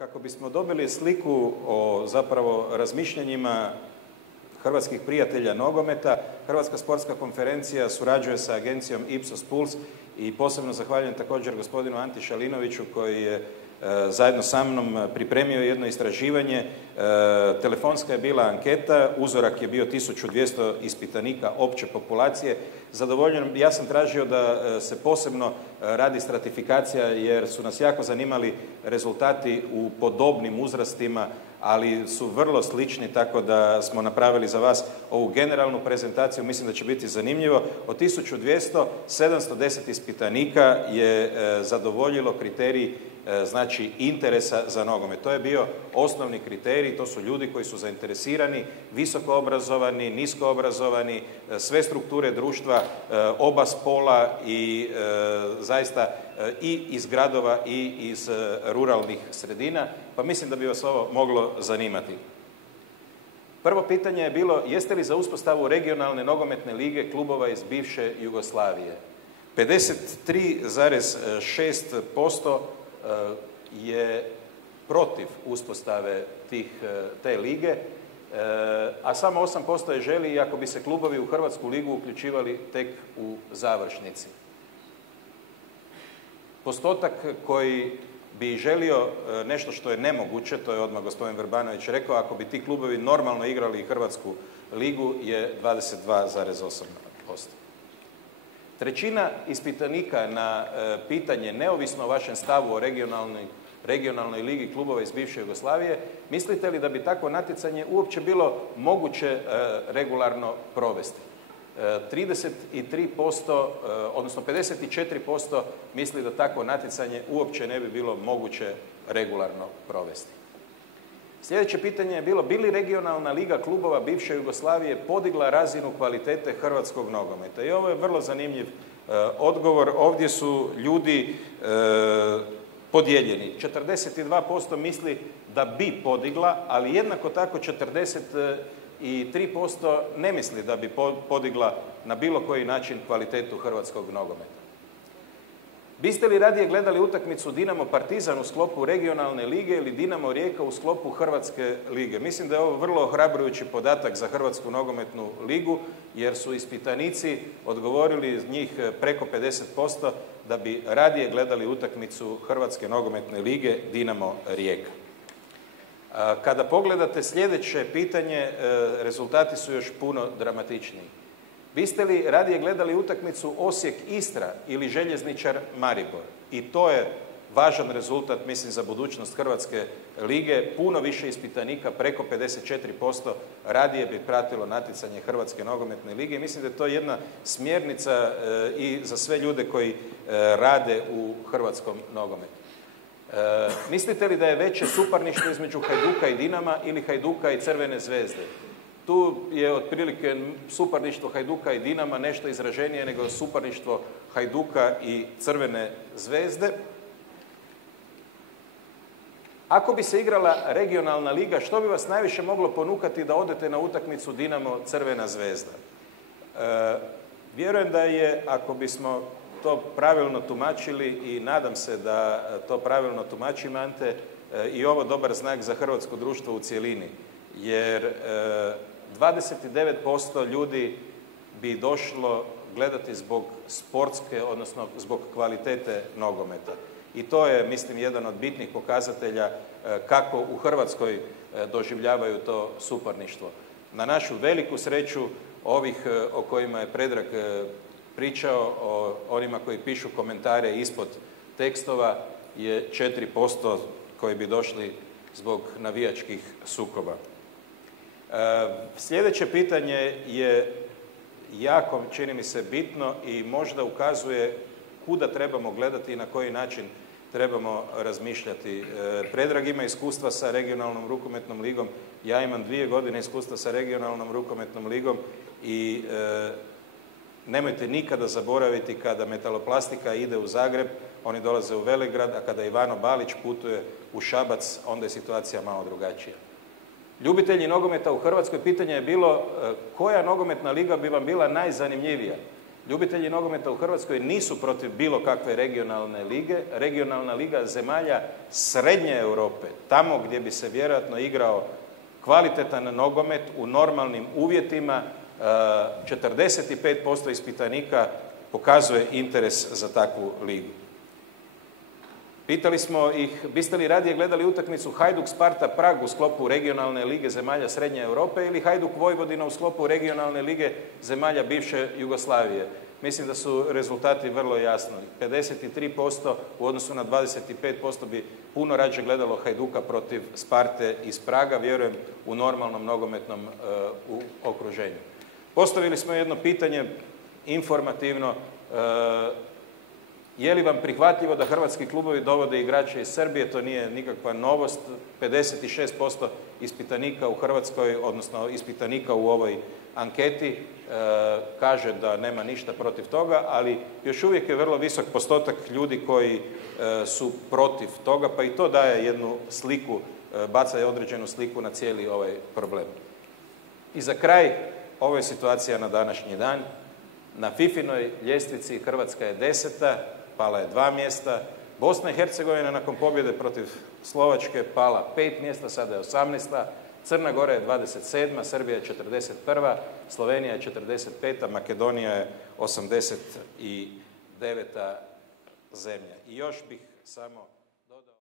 Kako bismo dobili sliku o zapravo razmišljanjima hrvatskih prijatelja nogometa, Hrvatska sportska konferencija surađuje sa agencijom Ipsos Puls i posebno zahvaljujem također gospodinu Anti Šalinoviću koji je zajedno sa mnom pripremio jedno istraživanje. Telefonska je bila anketa, uzorak je bio 1200 ispitanika opće populacije. Zadovoljen, ja sam tražio da se posebno radi stratifikacija jer su nas jako zanimali rezultati u podobnim uzrastima, ali su vrlo slični, tako da smo napravili za vas ovu generalnu prezentaciju, mislim da će biti zanimljivo. Od 1200, 710 ispitanika je zadovoljilo kriterij znači interesa za nogomet. To je bio osnovni kriterij, to su ljudi koji su zainteresirani, visoko obrazovani, nisko obrazovani, sve strukture društva, oba spola i zaista i iz gradova i iz ruralnih sredina, pa mislim da bi vas ovo moglo zanimati. Prvo pitanje je bilo, jeste li za uspostavu regionalne nogometne lige klubova iz bivše Jugoslavije? 53,6% je protiv uspostave te lige, a samo 8% je želi i ako bi se klubovi u Hrvatsku ligu uključivali tek u završnici. Postotak koji bi želio nešto što je nemoguće, to je odmah gospodin Vrbanović rekao, ako bi ti klubovi normalno igrali Hrvatsku ligu je 22,8%. Trećina ispitanika na pitanje, neovisno o vašem stavu o regionalnoj ligi klubova iz bivše Jugoslavije, mislite li da bi takvo natjecanje uopće bilo moguće regularno provesti? 33%, odnosno 54% misli da takvo natjecanje uopće ne bi bilo moguće regularno provesti. Sljedeće pitanje je bilo, bi li regionalna liga klubova bivše Jugoslavije podigla razinu kvalitete hrvatskog nogometa? I ovo je vrlo zanimljiv odgovor. Ovdje su ljudi podijeljeni. 42% misli da bi podigla, ali jednako tako 43% ne misli da bi podigla na bilo koji način kvalitetu hrvatskog nogometa. Biste li radije gledali utakmicu Dinamo Partizan u sklopu regionalne lige ili Dinamo Rijeka u sklopu Hrvatske lige? Mislim da je ovo vrlo ohrabrujući podatak za Hrvatsku nogometnu ligu, jer su ispitanici odgovorili njih preko 50% da bi radije gledali utakmicu Hrvatske nogometne lige Dinamo Rijeka. Kada pogledate sljedeće pitanje, rezultati su još puno dramatičniji. Biste li radije gledali utakmicu Osijek-Istra ili Željezničar-Maribor? I to je važan rezultat, mislim, za budućnost Hrvatske lige. Puno više ispitanika, preko 54%, radije bi pratilo natjecanje Hrvatske nogometne lige. Mislim da je to jedna smjernica i za sve ljude koji rade u hrvatskom nogometu. Mislite li da je veće suparništvo između Hajduka i Dinama ili Hajduka i Crvene zvezde? Tu je otprilike suparništvo Hajduka i Dinama nešto izraženije nego suparništvo Hajduka i Crvene zvezde. Ako bi se igrala regionalna liga, što bi vas najviše moglo ponukati da odete na utakmicu Dinamo-Crvena zvezda? Vjerujem da je, ako bismo to pravilno tumačili i nadam se da to pravilno tumačim, Ante, i ovo dobar znak za hrvatsko društvo u cjelini, jer 29% ljudi bi došlo gledati zbog sportske, odnosno zbog kvalitete nogometa. I to je, mislim, jedan od bitnih pokazatelja kako u Hrvatskoj doživljavaju to suparništvo. Na našu veliku sreću, ovih o kojima je Predrag pričao, o onima koji pišu komentare ispod tekstova, je 4% koji bi došli zbog navijačkih sukoba. Sljedeće pitanje je jako, čini mi se, bitno i možda ukazuje kuda trebamo gledati i na koji način trebamo razmišljati. Predrag ima iskustva sa regionalnom rukometnom ligom, ja imam 2 godine iskustva sa regionalnom rukometnom ligom i nemojte nikada zaboraviti kada Metaloplastika ide u Zagreb, oni dolaze u Velegrad, a kada Ivano Balić putuje u Šabac, onda je situacija malo drugačija. Ljubitelji nogometa u Hrvatskoj, pitanje je bilo koja nogometna liga bi vam bila najzanimljivija. Ljubitelji nogometa u Hrvatskoj nisu protiv bilo kakve regionalne lige. Regionalna liga zemalja Srednje Europe, tamo gdje bi se vjerojatno igrao kvalitetan nogomet u normalnim uvjetima, 45% ispitanika pokazuje interes za takvu ligu. Pitali smo ih, biste li radije gledali utakmicu Hajduk-Sparta Prag u sklopu regionalne lige zemalja Srednje Europe ili Hajduk-Vojvodina u sklopu regionalne lige zemalja bivše Jugoslavije? Mislim da su rezultati vrlo jasni. 53% u odnosu na 25% bi puno rađe gledalo Hajduka protiv Sparte iz Praga, vjerujem u normalnom nogometnom okruženju. Postavili smo jedno pitanje informativno, je li vam prihvatljivo da hrvatski klubovi dovode igrače iz Srbije? To nije nikakva novost. 56% ispitanika u Hrvatskoj, odnosno ispitanika u ovoj anketi, kaže da nema ništa protiv toga, ali još uvijek je vrlo visok postotak ljudi koji su protiv toga, pa i to daje jednu sliku, baca određenu sliku na cijeli ovaj problem. I za kraj, ovo je situacija na današnji dan. Na FIFA-inoj ljestvici Hrvatska je 10. pala je 2 mjesta. Bosna i Hercegovina nakon pobjede protiv Slovačke pala 5 mjesta, sada je 18. Crna Gora je 27. Srbija je 41. Slovenija je 45. Makedonija je 89. zemlja. I još bih samo